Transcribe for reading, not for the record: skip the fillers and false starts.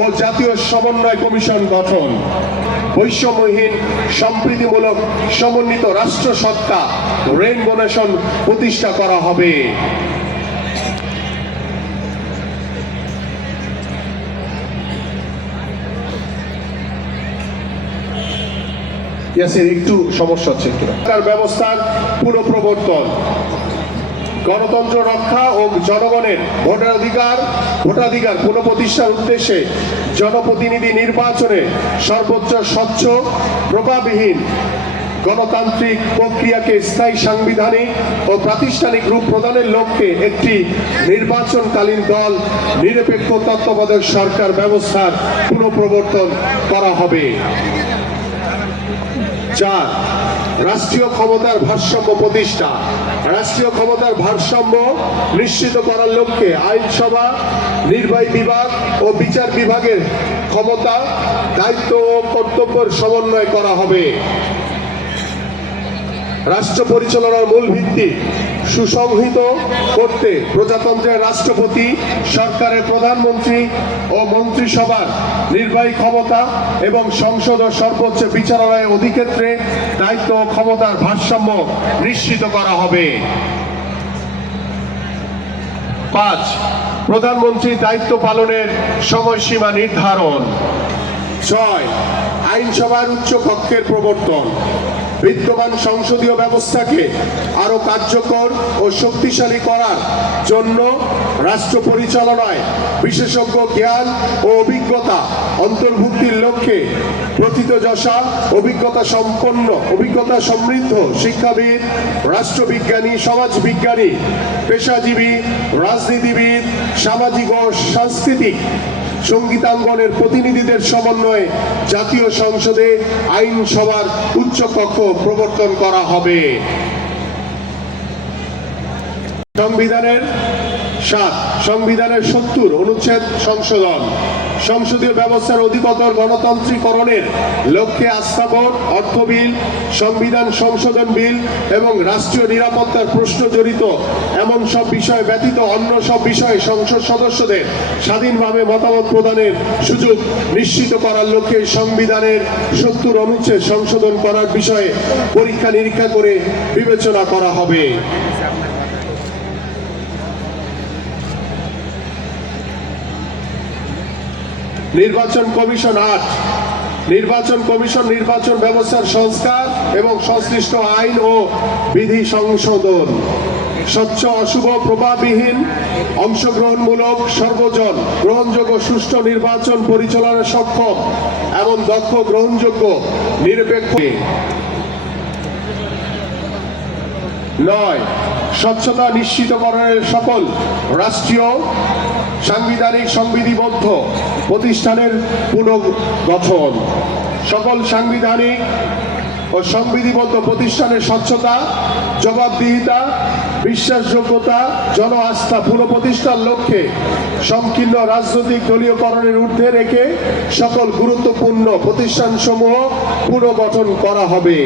ও জাতীয় সমন্বয় কমিশন গঠন, বৈষম্যহীন সম্প্রীতিমূলক সমন্বিত রাষ্ট্র সত্তা রেইনবো নেশন প্রতিষ্ঠা করা হবে। একটু সমস্যা হচ্ছে, ব্যবস্থার পুনঃপ্রবর্তন, গণতন্ত্র রক্ষা ও জনগণের ভোটাধিকার পুনঃপ্রতিষ্ঠার উদ্দেশ্যে জনপ্রতিনিধি নির্বাচনে সর্বোচ্চ স্বচ্ছ প্রভাবহীন গণতান্ত্রিক প্রক্রিয়াকে স্থায়ী সাংবিধানিক ও প্রাতিষ্ঠানিক রূপ প্রদানের লক্ষ্যে একটি নির্বাচনকালীন দল নিরপেক্ষ তত্ত্বাবধায়ক সরকার ব্যবস্থার পুনঃপ্রবর্তন করা হবে। 4. রাষ্ট্রীয় ক্ষমতার ভারসাম্য প্রতিষ্ঠা, রাষ্ট্রীয় ক্ষমতার ভারসাম্য নিশ্চিত করার লক্ষ্যে আইনসভা, নির্বাহী বিভাগ ও বিচার বিভাগের ক্ষমতা, দায়িত্ব ও কর্তব্যের সমন্বয় করা হবে। রাষ্ট্র পরিচালনার মূল ভিত্তি সুসংহত করতে প্রজাতন্ত্রের রাষ্ট্রপতি, সরকারের প্রধানমন্ত্রী ও মন্ত্রিসভার নির্বাহী ক্ষমতা এবং সংসদ ও সর্বোচ্চ বিচারালয়ের অধিক্ষেত্রে দায়িত্ব ও ক্ষমতার ভারসাম্য নিশ্চিত করা হবে। 5. প্রধানমন্ত্রী দায়িত্ব পালনের সময়সীমা নির্ধারণ। 6. আইনসভার উচ্চ কক্ষের প্রবর্তন, বিদ্যমান সংসদীয় ব্যবস্থাকে আরো কার্যকর ও শক্তিশালী করার জন্য রাষ্ট্র পরিচালনায় বিশেষজ্ঞ জ্ঞান ও অভিজ্ঞতা অন্তর্ভুক্তির লক্ষ্যে প্রথিতযশা অভিজ্ঞতা সমৃদ্ধ শিক্ষাবিদ, রাষ্ট্রবিজ্ঞানী, সমাজবিজ্ঞানী, পেশাজীবী, রাজনীতিবিদ, সামাজিক ও সাংস্কৃতিক সঙ্গীতাঙ্গনের প্রতিনিধিদের সমন্বয়ে জাতীয় সংসদে আইনসভার উচ্চকক্ষ প্রবর্তন করা হবে। সংবিধানের 70 অনুচ্ছেদ সংশোধন, সংসদীয় ব্যবস্থার অধিকতর গণতান্ত্রিকরণের লক্ষ্যে আস্থা ভোট, অর্থ বিল, সংবিধান সংশোধন বিল এবং রাষ্ট্রীয় নিরাপত্তার প্রশ্ন জড়িত এমন সব বিষয় ব্যতীত অন্য সব বিষয়ে সংসদ সদস্যদের স্বাধীনভাবে মতামত প্রদানের সুযোগ নিশ্চিত করার লক্ষ্যে সংবিধানের 70 অনুচ্ছেদ সংশোধন করার বিষয়ে পরীক্ষা নিরীক্ষা করে বিবেচনা করা হবে। নির্বাচন কমিশন 8, নির্বাচন কমিশন নির্বাচন ব্যবস্থার সংস্কার এবং সংশ্লিষ্ট আইন ও বিধি সংশোধন, স্বচ্ছ, অশুভ, প্রভাবহীন, অংশগ্রহণমূলক, সর্বজন গ্রহণযোগ্য সুষ্ঠু নির্বাচন পরিচালনায় সক্ষম এমন দক্ষ, গ্রহণযোগ্য, নিরপেক্ষ। 9. স্বচ্ছতা নিশ্চিতকরণের সকল রাষ্ট্রীয় সাংবিধানিক সংবিধিবদ্ধ প্রতিষ্ঠানের পুনর্গঠন, সকল সাংবিধানিক ও সংবিধিবদ্ধ প্রতিষ্ঠানের স্বচ্ছতা, জবাবদিহিতা, বিশ্বাসযোগ্যতা, জন আস্থা পুনঃপ্রতিষ্ঠার লক্ষ্যে সংকীর্ণ রাজনৈতিক দলীয়করণের ঊর্ধ্বে রেখে সকল গুরুত্বপূর্ণ প্রতিষ্ঠানসমূহ পুনর্গঠন করা হবে।